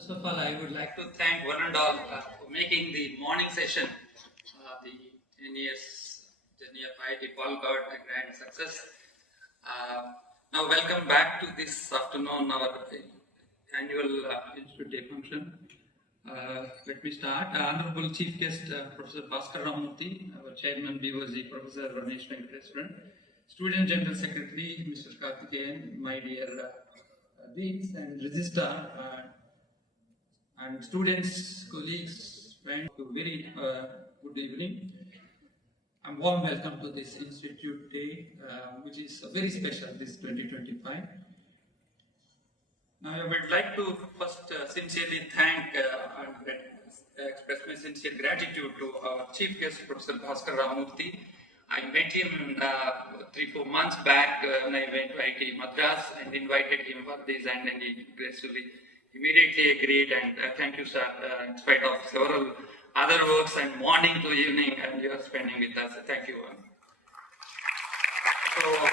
First of all, I would like to thank one and all for making the morning session, the 10 years journey of IIT Palakkad a grand success. Now, welcome back to this afternoon, our annual Institute Day function. Let me start. Honorable Chief Guest, Professor Bhaskar Ramurthy, our Chairman BOZ, Professor Ramesh Venkateswaran, Student General Secretary, Mr. Karthikeyan, my dear Deans and Registrar, and students, colleagues, friends, very good evening. And warm welcome to this Institute Day, which is very special, this 2025. Now, I would like to first sincerely thank and express my sincere gratitude to our Chief Guest, Professor Bhaskar Ramurthy. I met him 3-4 months back when I went to IIT Madras and invited him for this, and then he gracefully immediately agreed. And thank you, sir, in spite of several other works and morning to evening, and you are spending with us. Thank you. So,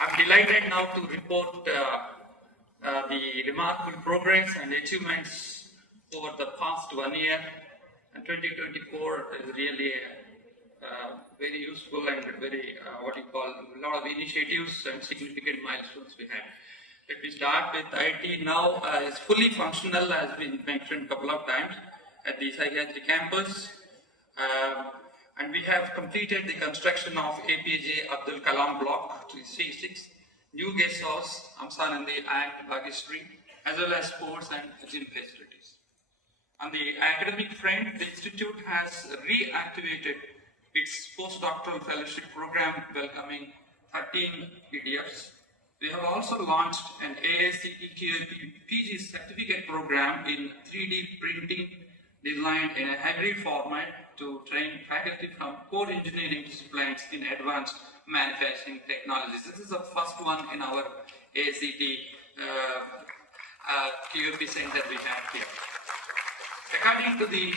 I'm delighted now to report the remarkable progress and achievements over the past 1 year, and 2024 is really very useful and very a lot of initiatives and significant milestones we had. Let me start with IIT now is fully functional, has been mentioned a couple of times, at the Psychiatry campus, and we have completed the construction of APJ Abdul Kalam Block 3C6, new guest house, Amsanandi and Bhagyashree, as well as sports and gym facilities. On the academic front, the Institute has reactivated its postdoctoral fellowship program, welcoming 13 PDFs. We have also launched an AICTE PG certificate program in 3D printing, designed in a hybrid format to train faculty from core engineering disciplines in advanced manufacturing technologies. This is the first one in our AICTE QAP center we have here. According to the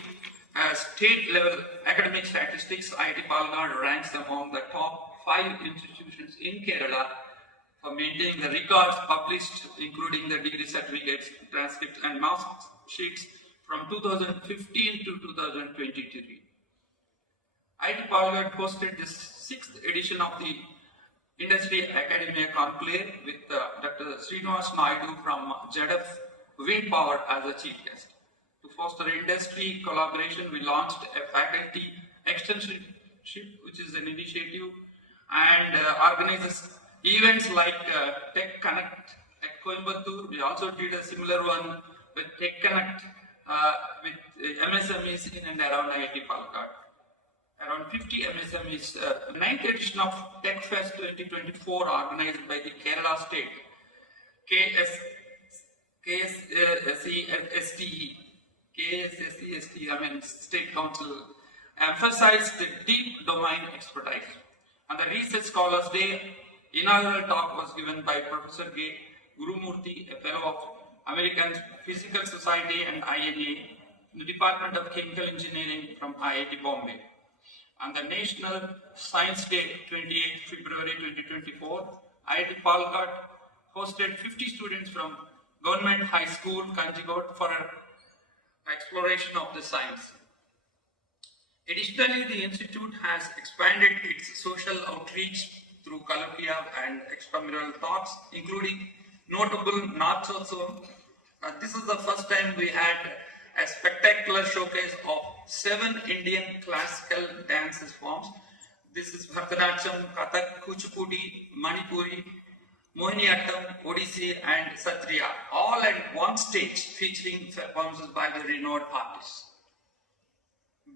state-level academic statistics, IIT Palakkad ranks among the top 5 institutions in Kerala for maintaining the records published, including the degree certificates, transcripts, and mark sheets from 2015 to 2023. IIT Palakkad hosted the 6th edition of the Industry Academia Conclave with Dr. Srinivas Naidu from ZF Wind Power as a chief guest. To foster industry collaboration, we launched a faculty externship, which is an initiative, and organizes events like Tech Connect at Coimbatore. We also did a similar one with Tech Connect with MSMEs in and around IIT Palakkad. Around 50 MSMEs. 9th edition of Tech Fest 2024, organized by the Kerala State State Council, emphasized the deep domain expertise. On the Research Scholars Day, inaugural talk was given by Professor G. Gurumurthy, a fellow of American Physical Society and INA, the Department of Chemical Engineering from IIT Bombay. On the National Science Day, 28 February 2024, IIT Palakkad hosted 50 students from Government High School, Kanjigot, for an exploration of the science. Additionally, the Institute has expanded its social outreach through colloquia and extramural talks, including notable Natsotsavam. This is the first time we had a spectacular showcase of 7 Indian classical dances forms. This is Bharatanatyam, Kathak, Kuchipudi, Manipuri, Mohiniyattam, Odissi, and Satriya, all at one stage, featuring performances by the renowned artists.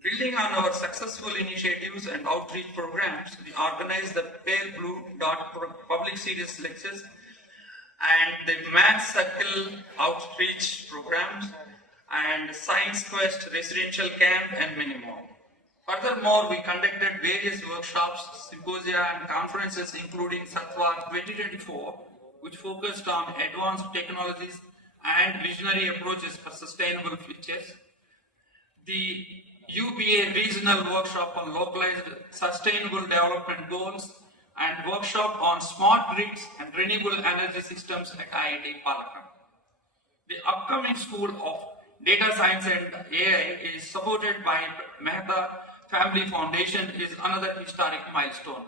Building on our successful initiatives and outreach programs, we organized the Pale Blue Dot public series lectures and the Math Circle outreach programs and Science Quest residential camp, and many more. Furthermore, we conducted various workshops, symposia, and conferences, including Sattva 2024, which focused on advanced technologies and visionary approaches for sustainable futures. The UBA regional workshop on localized sustainable development goals, and workshop on smart grids and renewable energy systems at IIT Palakkad. The upcoming School of Data Science and AI is supported by Mehta Family Foundation is another historic milestone.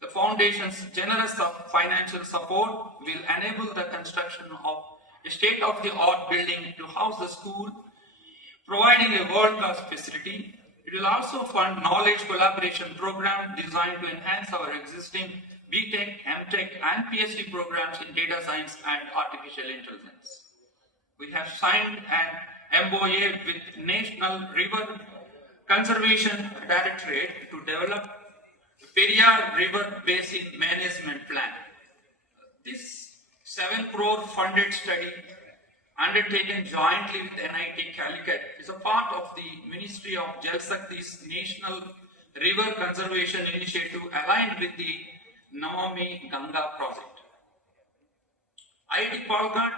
The foundation's generous financial support will enable the construction of a state-of-the-art building to house the school, providing a world-class facility. It will also fund knowledge collaboration program designed to enhance our existing BTech, MTech and PhD programs in data science and artificial intelligence. We have signed an MOA with National River Conservation Directorate to develop Periyar River Basin Management Plan. This 7 crore funded study undertaken jointly with NIT Calicut is a part of the Ministry of Jal Shakti's National River Conservation Initiative aligned with the Namami Ganga project. IIT Palakkad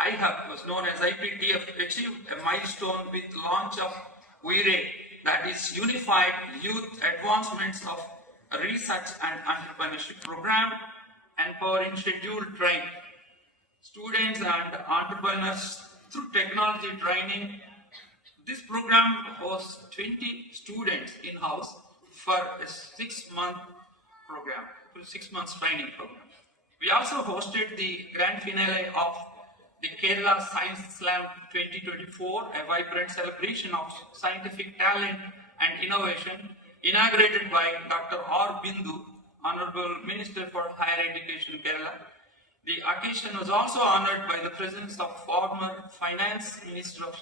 IHub, was known as IPTF, achieved a milestone with launch of UIRE, that is Unified Youth Advancements of Research and Entrepreneurship Program, empowering scheduled trained students and entrepreneurs through technology training. This program hosts 20 students in-house for a 6-month program, 6 months training program. We also hosted the grand finale of the Kerala Science Slam 2024, a vibrant celebration of scientific talent and innovation, inaugurated by Dr. R. Bindu, Honorable Minister for Higher Education, Kerala. The occasion was also honored by the presence of former Finance Minister of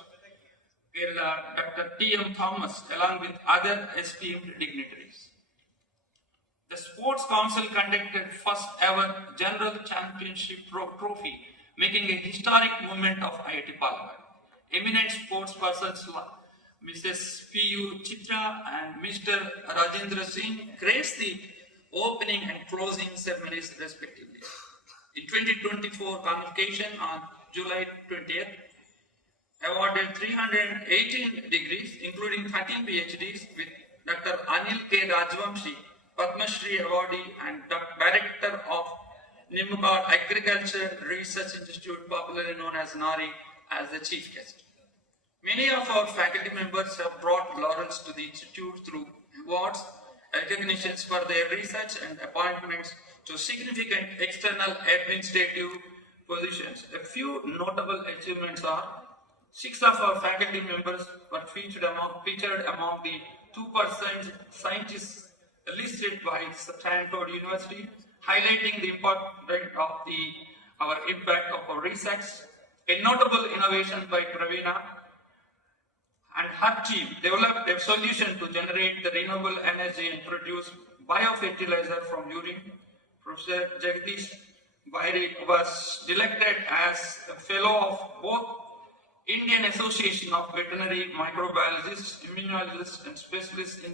Kerala, Dr. T.M. Thomas, along with other esteemed dignitaries. The Sports Council conducted first ever General Championship Trophy, making a historic moment of IIT Palakkad. Eminent sports persons Mrs. P.U. Chitra and Mr. Rajendra Singh graced the opening and closing ceremonies respectively. In 2024 convocation on July 20th, awarded 318 degrees, including 13 PhDs, with Dr. Anil K. Rajvamshi, Padma Shri awardee and Director of Nimgad Agriculture Research Institute, popularly known as NARI, as the chief guest. Many of our faculty members have brought laurels to the institute through awards, recognitions for their research and appointments to significant external administrative positions. A few notable achievements are 6 of our faculty members were featured among the 2% scientists listed by Stanford University, highlighting the importance of our impact of our research. A notable innovation by Pravina and her team developed a solution to generate the renewable energy and produce biofertilizer from urine. Professor Jagdish Bairi was elected as a fellow of both Indian Association of Veterinary Microbiologists, Immunologists and Specialists in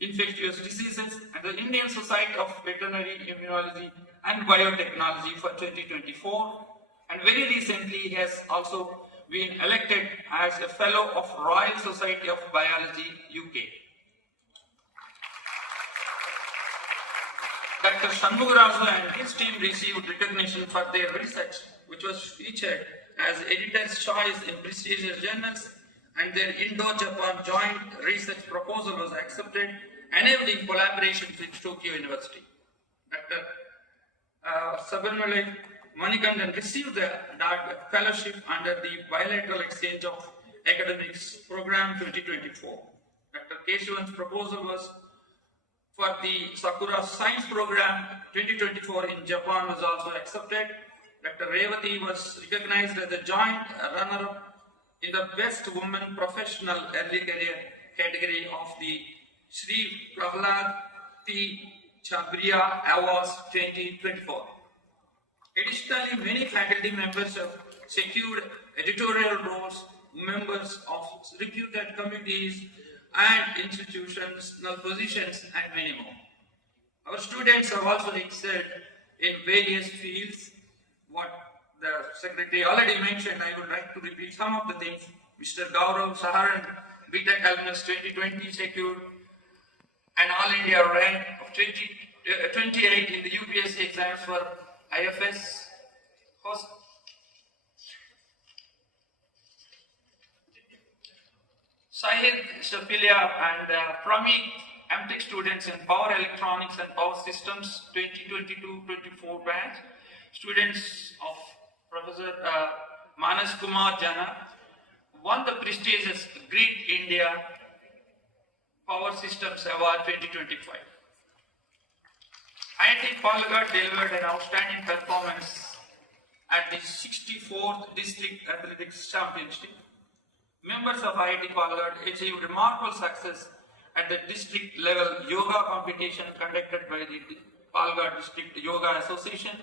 Infectious Diseases and the Indian Society of Veterinary Immunology and Biotechnology for 2024, and very recently he has also been elected as a fellow of Royal Society of Biology, UK. Dr. Shanmugarazu and his team received recognition for their research, which was featured as editor's choice in prestigious journals, and their Indo-Japan joint research proposal was accepted, enabling collaboration with Tokyo University. Dr. Sabanmale Manikandan received the fellowship under the Bilateral Exchange of Academics Program 2024. Dr. Keshavan's proposal was for the Sakura Science Program 2024 in Japan was also accepted. Dr. Revati was recognized as the joint runner-up in the Best Woman Professional Early Career category of the Sri Prahlad P. Chabria Awards 2024. Additionally, many faculty members have secured editorial roles, members of reputed committees and institutional positions, and many more. Our students have also excelled in various fields. What the Secretary already mentioned, I would like to repeat some of the things. Mr. Gaurav Saharan, BTech Alumnus 2020, secured an All India rank of 28 in the UPSC exams for IFS. Sahid Shapilia and Pramit, MTech students in Power Electronics and Power Systems 2022-24 batch, students of Professor Manas Kumar Jana, won the prestigious Great India Power Systems Award 2025. IIT Palakkad delivered an outstanding performance at the 64th District Athletics Championship. Members of IIT Palakkad achieved remarkable success at the district level yoga competition conducted by the Palakkad District Yoga Association,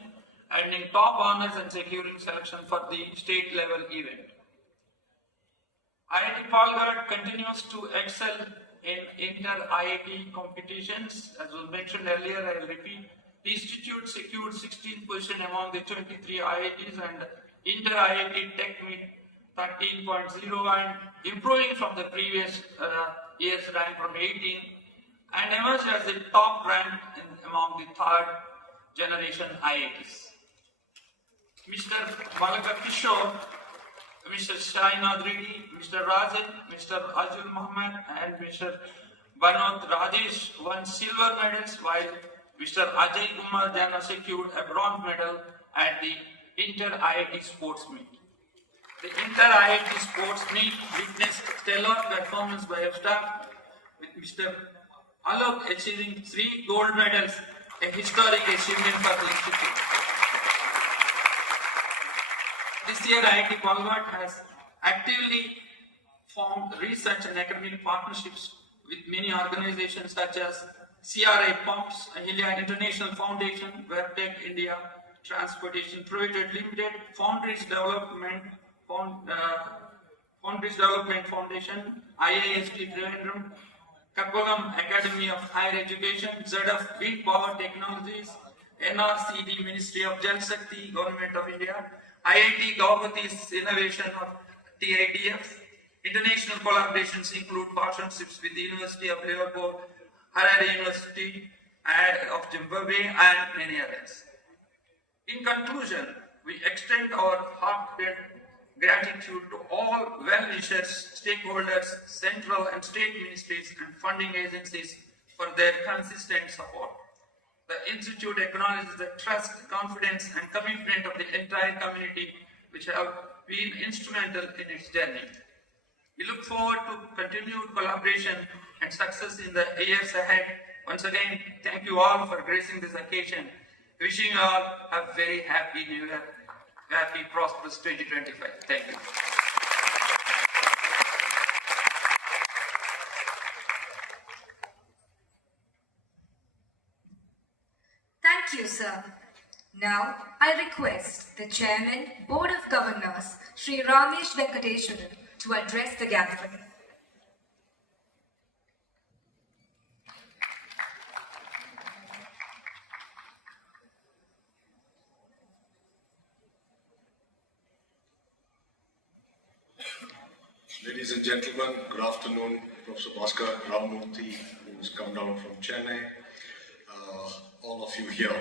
earning top honors and securing selection for the state level event. IIT Palakkad continues to excel in inter-IIT competitions. As was mentioned earlier, I will repeat, the institute secured 16th position among the 23 IITs and inter-IIT Tech Meet 13.0 and improving from the previous year's rank from 18 and emerged as the top rank among the third generation IITs. Mr. Balaka Kishore, Mr. Shainath Reddy, Mr. Rajan, Mr. Ajul Muhammad and Mr. Banot Rajesh won silver medals while Mr. Ajay Kumar Jana secured a bronze medal at the Inter-IIT Sports Meet. The Inter-IIT Sports Meet witnessed stellar performance by our staff, with Mr. Alok achieving 3 gold medals, a historic achievement for the institute. This year, IIT Palakkad has actively formed research and academic partnerships with many organizations such as CRI Pumps, Ahilya International Foundation, WebTech India, Transportation Private Limited, Foundries Development Foundation, IIST Trivandrum, Kappalam Academy of Higher Education, ZF Wind Power Technologies, NRCD Ministry of Jal Shakti, Government of India, IIT Gauhati's Innovation of TIDF. International collaborations include partnerships with the University of Liverpool, Harare University of Zimbabwe, and many others. In conclusion, we extend our heartfelt gratitude to all well-wishers, stakeholders, central and state ministries and funding agencies for their consistent support. The Institute acknowledges the trust, confidence and commitment of the entire community which have been instrumental in its journey. We look forward to continued collaboration and success in the years ahead. Once again, thank you all for gracing this occasion. Wishing you all a very happy New Year, happy, prosperous 2025. Thank you. Thank you, sir. Now, I request the Chairman, Board of Governors, Sri Ramesh Venkateswaran, to address the gathering. Ladies and gentlemen, good afternoon. Professor Bhaskar Ramamurthy, who has come down from Chennai, all of you here.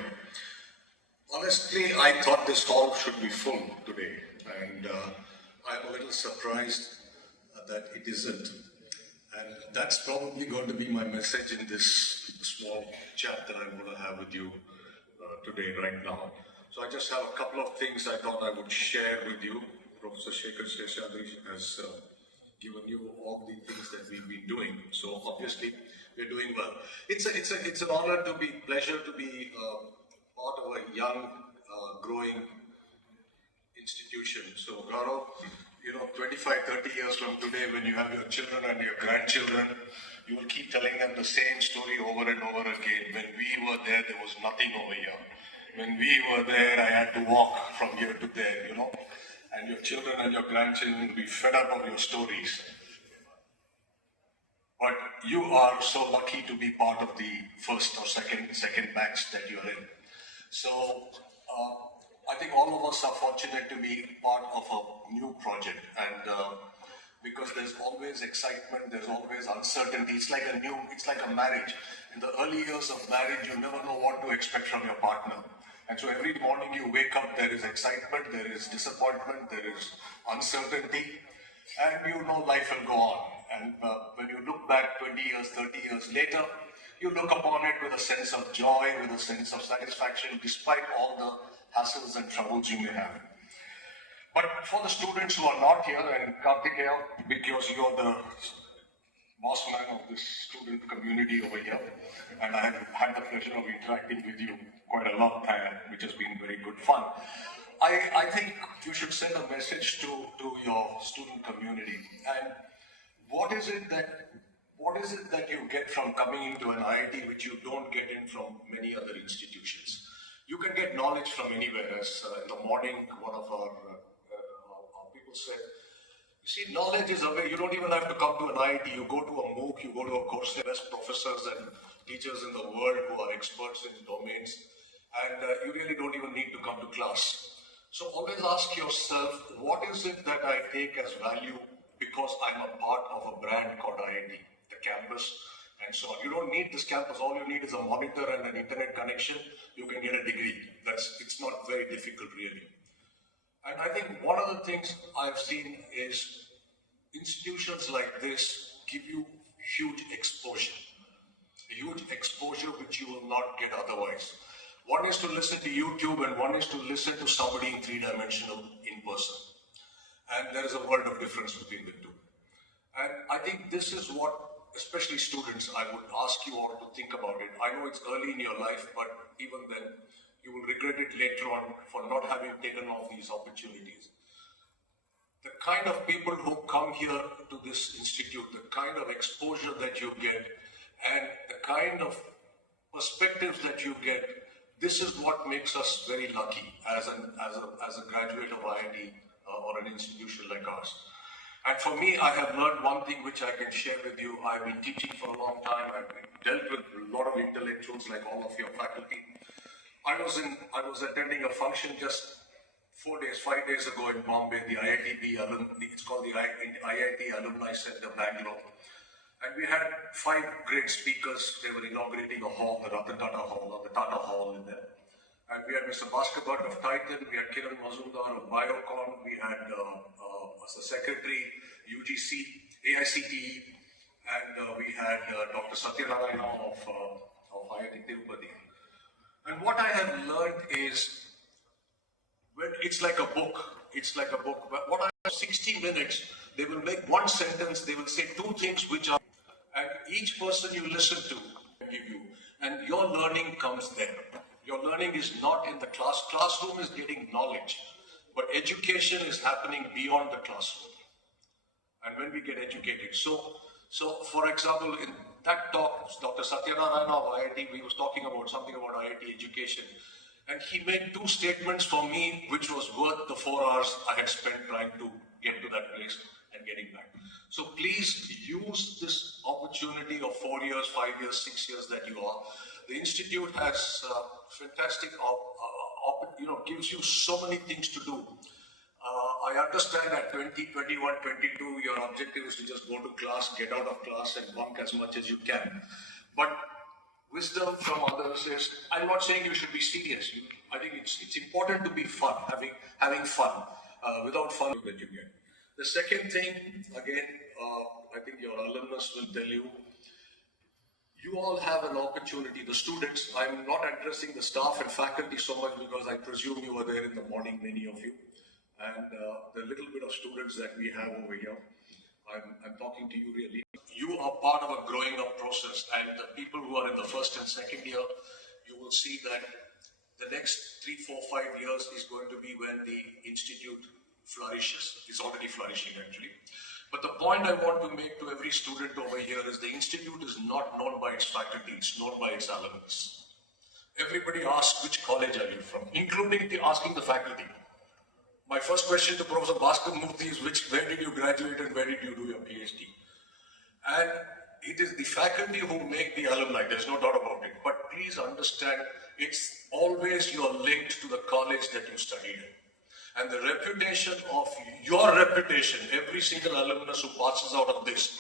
Honestly, I thought this hall should be full today, and I'm a little surprised that it isn't. And that's probably going to be my message in this small chat that I'm going to have with you today, right now. So I just have a couple of things I thought I would share with you. Professor Shekhar Seshadri has given you all the things that we've been doing. So obviously, we're doing well. It's an honor to be, pleasure to be part of a young, growing institution. So Gaurav, 25, 30 years from today, when you have your children and your grandchildren, you will keep telling them the same story over and over again. When we were there was nothing over here. When we were there, I had to walk from here to there, And your children and your grandchildren will be fed up of your stories. But you are so lucky to be part of the first or second batch that you're in. So I think all of us are fortunate to be part of a new project, and because there's always excitement, there's always uncertainty. It's like a marriage. In the early years of marriage, you never know what to expect from your partner. And so every morning you wake up, there is excitement, there is disappointment, there is uncertainty, and life will go on. And when you look back 20 years, 30 years later, you look upon it with a sense of joy, with a sense of satisfaction, despite all the hassles and troubles you may have. But for the students who are not here, and Kartikeya, because you are the boss man of this student community over here, and I have had the pleasure of interacting with you quite a lot, which has been very good fun. I think you should send a message to your student community. And what is it that you get from coming into an IIT which you don't get in from many other institutions? You can get knowledge from anywhere. As in the morning, one of our people said, you see, knowledge is away. You don't even have to come to an IIT. You go to a MOOC, you go to a course, the best professors and teachers in the world who are experts in domains, and you really don't even need to come to class. So always ask yourself, what is it that I take as value because I'm a part of a brand called IIT, the campus, and so on. You don't need this campus. All you need is a monitor and an internet connection. You can get a degree. It's not very difficult, really. And I think one of the things I've seen is institutions like this give you huge exposure which you will not get otherwise. One is to listen to YouTube and one is to listen to somebody in three-dimensional in person. And there is a world of difference between the two. And I think this is what, especially students, I would ask you all to think about it. I know it's early in your life, but even then, you will regret it later on for not having taken off these opportunities. The kind of people who come here to this institute, the kind of exposure that you get, and the kind of perspectives that you get, this is what makes us very lucky as a graduate of IIT or an institution like ours. And for me, I have learned one thing which I can share with you. I've been teaching for a long time. I've dealt with a lot of intellectuals like all of your faculty. I was attending a function just 5 days ago in Bombay, the IITB it's called the IIT Alumni Center, Bangalore. And we had 5 great speakers. They were inaugurating a hall, the Ratan Tata Hall, or the Tata Hall in there. And we had Mr. Bhaskar Bhatt of Titan, we had Kiran Mazumdar of Biocon, we had as the secretary, UGC, AICTE, and we had Dr. Satyanarayana of IIT Tirupati. And what I have learned is, it's like a book. It's like a book. But what I have 60 minutes, they will make one sentence, they will say 2 things which are, and each person you listen to give you, and your learning comes there. Your learning is not in the classroom is getting knowledge, but education is happening beyond the classroom. And when we get educated, so for example, in that talk, Dr. Satyanarayana of IIT, we was talking about something about IIT education, and he made 2 statements for me, which was worth the 4 hours I had spent trying to get to that place and getting back. So please use this opportunity of 4 years, 5 years, 6 years that you are. The institute has fantastic, gives you so many things to do. I understand at 20, 21, 22, your objective is to just go to class, get out of class and bunk as much as you can. But wisdom from others is, I'm not saying you should be serious. I think it's important to be fun, having fun. Without fun that you get. The second thing, again, I think your alumnus will tell you, you all have an opportunity, the students. I'm not addressing the staff and faculty so much because I presume you were there in the morning, many of you. And the little bit of students that we have over here, I'm talking to you really. You are part of a growing up process, and the people who are in the first and second year, you will see that the next 3, 4, 5 years is going to be when the institute flourishes. It's already flourishing actually. But the point I want to make to every student over here is the institute is not known by its faculty, it's known by its alumnus. Everybody asks, which college are you from? Including asking the faculty. My first question to Professor Bhaskar Murthy is, where did you graduate and where did you do your PhD? And it is the faculty who make the alumni, there's no doubt about it. But please understand, it's always you're linked to the college that you studied in. And the reputation of your reputation, every single alumnus who passes out of this,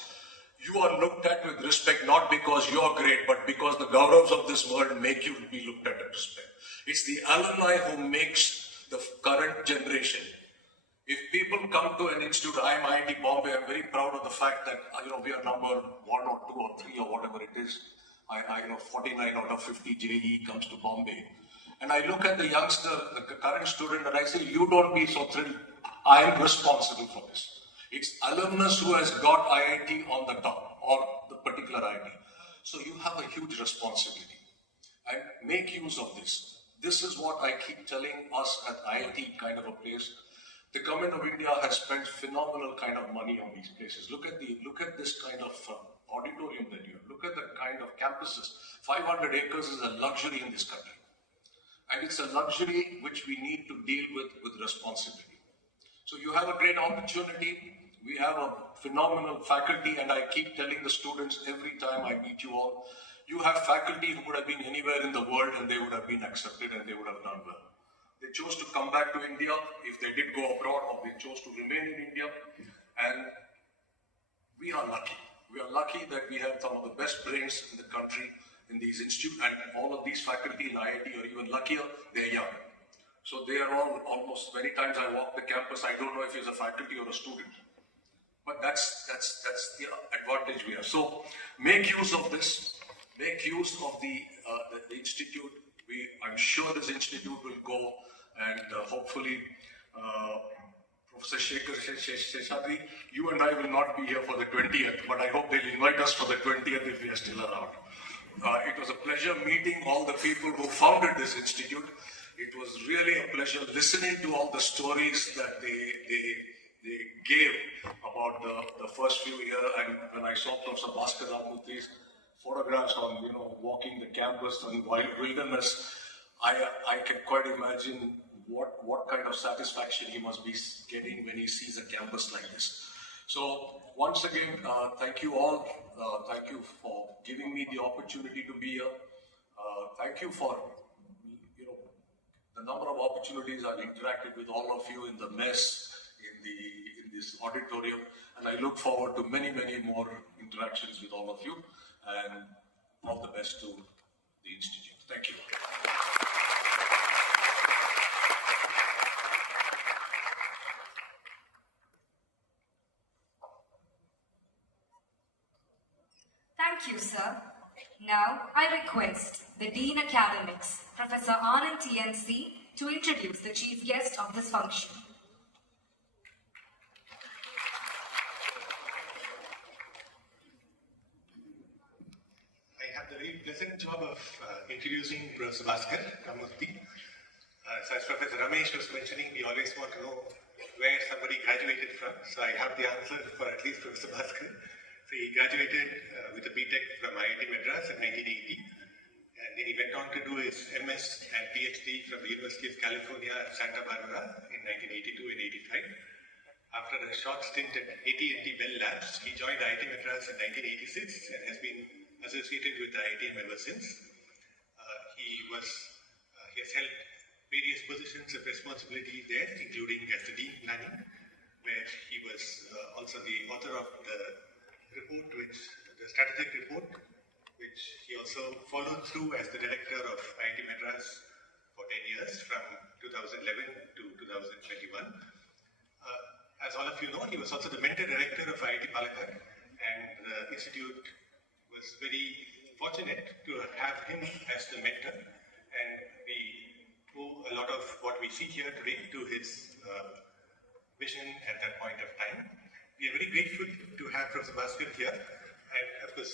you are looked at with respect, not because you're great, but because the Gauravs of this world make you be looked at with respect. It's the alumni who makes the current generation If people come to an institute, I am IIT Bombay, I'm very proud of the fact that, we are number 1 or 2 or 3 or whatever it is. 49 out of 50 JE comes to Bombay. And I look at the youngster, the current student, and I say, you don't be so thrilled. I am responsible for this. It's alumnus who has got IIT on the top, or the particular IIT. So you have a huge responsibility. And make use of this. This is what I keep telling us at IIT kind of a place. The government of India has spent phenomenal kind of money on these places. Look at this kind of auditorium that you have. Look at the kind of campuses. 500 acres is a luxury in this country. And it's a luxury which we need to deal with responsibility. So you have a great opportunity. We have a phenomenal faculty, and I keep telling the students every time I meet you all, you have faculty who would have been anywhere in the world and they would have been accepted and they would have done well. They chose to come back to India if they did go abroad, or they chose to remain in India. And we are lucky. We are lucky that we have some of the best brains in the country in these institutes, and all of these faculty in IIT are even luckier, they're young. So they are all almost, many times I walk the campus, I don't know if he's a faculty or a student. But that's the advantage we have. So make use of this, make use of the institute. I'm sure this institute will go, and hopefully Professor Sheshadri, you and I will not be here for the 20th, but I hope they'll invite us for the 20th if we are still around. It was a pleasure meeting all the people who founded this institute. It was really a pleasure listening to all the stories that they gave about the first few years. And when I saw Professor Bhaskar Ramurthy's photographs on, walking the campus and wilderness, I can quite imagine what kind of satisfaction he must be getting when he sees a campus like this. So once again, thank you all. Thank you for giving me the opportunity to be here. Thank you for, the number of opportunities I've interacted with all of you in the mess, in this auditorium, and I look forward to many, many more interactions with all of you, and all the best to the Institute. Thank you. Thank you, sir. Now, I request the Dean Academics, Professor Anand TNC, to introduce the chief guest of this function. I have the very pleasant job of introducing Professor Bhaskar Ramurthy. So as Professor Ramesh was mentioning, we always want to know where somebody graduated from. So I have the answer for at least Professor Bhaskar. So he graduated with a BTech from IIT Madras in 1980. And then he went on to do his MS and PhD from the University of California, Santa Barbara in 1982 and 85. After a short stint at AT&T Bell Labs, he joined IIT Madras in 1986 and has been associated with IITM ever since. He has held various positions of responsibility there, including as the Dean Planning, where he was also the author of the report, the strategic report, which he also followed through as the director of IIT Madras for 10 years, from 2011 to 2021. As all of you know, he was also the mentor director of IIT Palakkad, and the institute was very fortunate to have him as the mentor, and we owe a lot of what we see here today to his vision at that point of time. We are very grateful to have Professor Bhaskar here, and of course,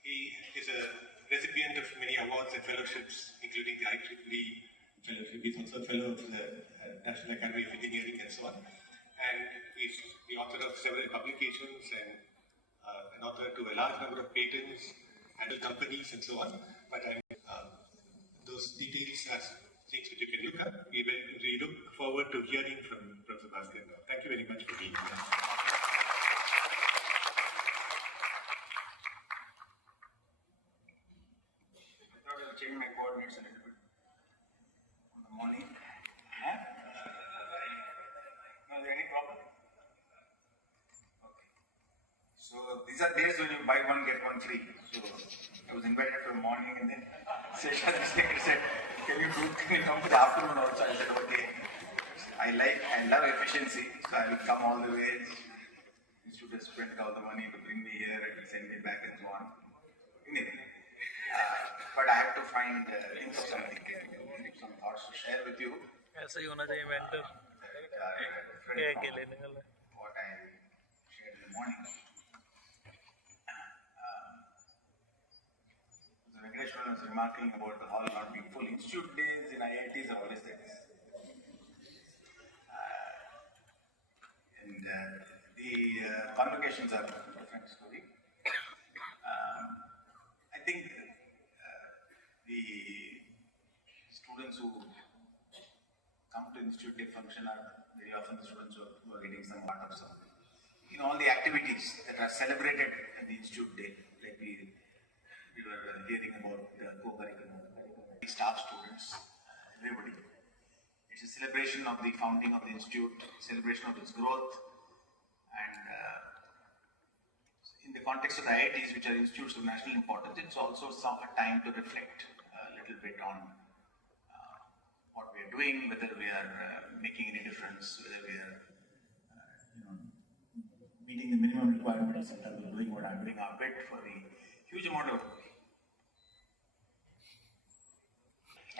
he is a recipient of many awards and fellowships, including the IEEE fellowship. He's also a fellow of the National Academy of Engineering and so on. And he's the author of several publications and an author to a large number of patents, handle companies and so on. But those details are things which you can look up. We look forward to hearing from Professor Bhaskar now. Thank you very much for being here. Change my coordinates a little bit in the morning. Huh? No, is there any problem? Okay. So these are days when you buy one get one free. So I was invited for the morning, and then Sesha said, "Can you come for the afternoon also?" I said, "Okay." I love efficiency, so I will come all the way. Institute has spent all the money to bring me here and send me back and so on. But I have to think of something, some thoughts to share with you. ऐसा ही होना चाहिए mentor क्या अकेले निकल रहा है What I shared in the morning. The Venkateshwaran was remarking about the hall not being full. Institute days in IITs are always like this. The convocations are a different story. I think the students who come to Institute Day function are very often the students who are getting some part of some. All the activities that are celebrated at the Institute Day, like we were hearing about the co-curriculum, the staff students, everybody. It's a celebration of the founding of the Institute, celebration of its growth, and in the context of the IITs, which are institutes of national importance, it's also a time to reflect a little bit on what we are doing, whether we are making any difference, whether we are meeting the minimum requirements in terms of doing what I'm doing, our bit for the huge amount of.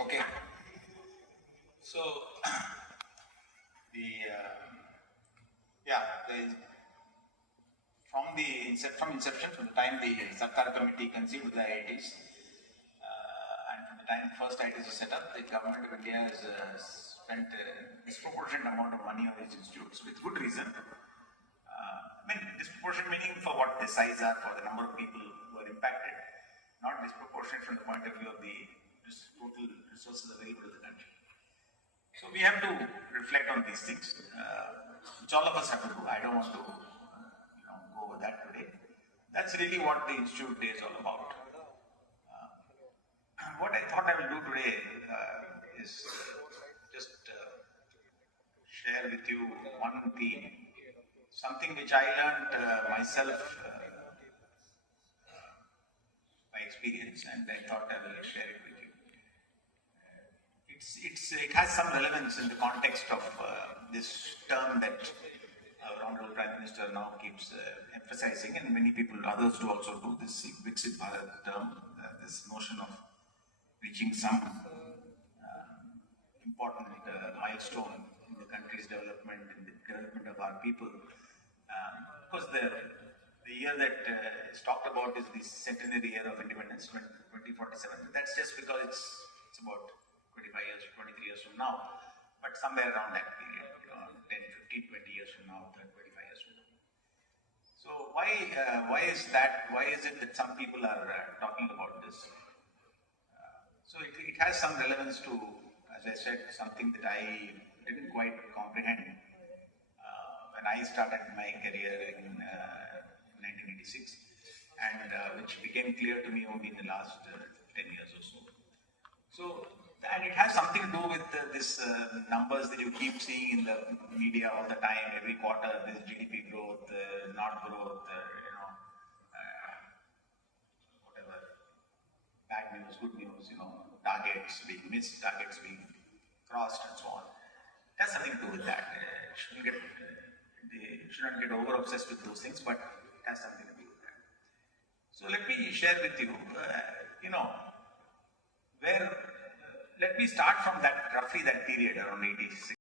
Okay. So, from inception, from the time the Sarkar committee conceived the IITs, and from the time the first IITs was set up, the government of India has spent a disproportionate amount of money on these institutes with good reason. Disproportionate meaning for what the size are, for the number of people who are impacted, not disproportionate from the point of view of the total resources available to the country. So we have to reflect on these things, which all of us have to do. I don't want to go over that today. That's really what the Institute Day is all about. What I thought I will do today is just share with you one theme, something which I learned myself by experience, and I thought I will share it with you. It has some relevance in the context of this term that our Honorable Prime Minister now keeps emphasizing, and many people, others do also do, this Viksit Bharat term, this notion of reaching some important milestone in the country's development, in the development of our people. Of course, the year that is talked about is the centenary year of independence, 2047. That's just because it's about 25 years, 23 years from now, but somewhere around that period, 10, 15, 20 years from now, 25 years from now. So why is that? Why is it that some people are talking about this? So it has some relevance to, as I said, something that I didn't quite comprehend when I started my career in 1986, and which became clear to me only in the last 10 years or so. And it has something to do with this numbers that you keep seeing in the media all the time, every quarter, this GDP growth, not growth, whatever, bad news, good news, targets being missed, targets being crossed, and so on. It has something to do with that. They shouldn't get over obsessed with those things, but it has something to do with that. So let me share with you, let me start from roughly that period around 86.